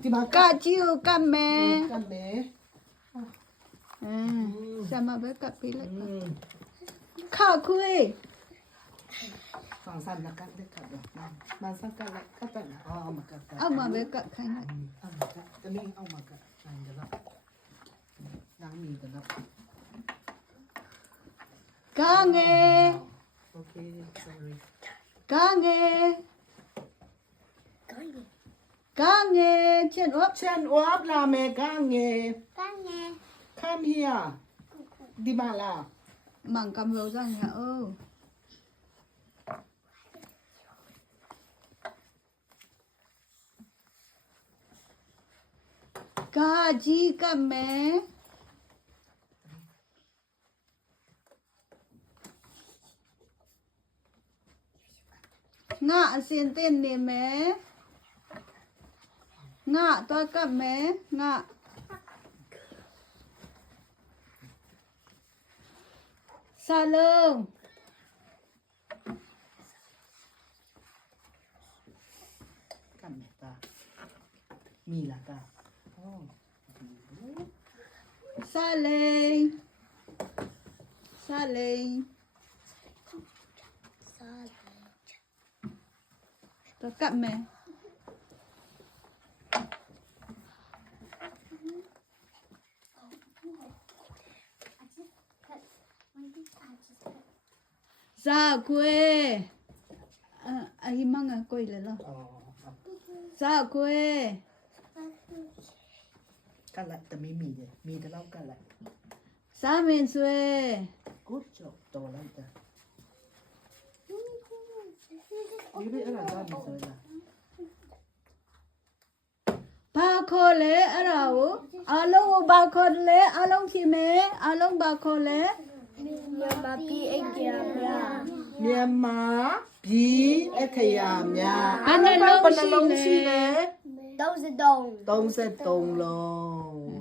ဒီမှာက ကကြည့်ကိုကတ်မယ် ကတ်မယ် ဆရာမပဲကတ်ပေးလိုက်ပါခါခွေး ฝั่งซ้ายนะกัดได้กัดด้วยมันสักกัดละกัดแบบเอามากัด အောက်မှာပဲကတ်ခိုင်းလိုက် เอามากัดจะนี่เอามากัดนั่งกันละนั่งมีกันละ ကားငယ် โอเค sorry ကားငယ်ကားငယ်ချစ်တော့ เช่นวับลาเมกาเง come here ဒီမှာလား မန်ကမ်ရောဇန်ရအိုကာကြီးကတ်မယ်ငါအစင်တင်နေမယ်ငါတော့ကတ်မယ်ငါဆာလုံး กันแม่ตามีล่ะตาอ๋อ ဆာလိန်ဆာလိန်တော့ကတ်မယ်ဇာခွေအဟိမငါကိုလေလော อ๋อ ဇာခွေ กันละแต่ไม่มีเลยมีแต่เล่ากันละ ဇာမင်ဆွေ good job โตแล้วจ้ะนี่เป็นอะไรบ้างมีเลยล่ะ ဘာခေါ်လဲအဲ့ဒါကိုအလုံးကိုဘာခေါ်လဲအလုံးဖြေမယ်အလုံးဘာခေါ်လဲ မြန်မာပြည်အခရာများ ဘယ်နှလုံးရှိလဲ 33လုံး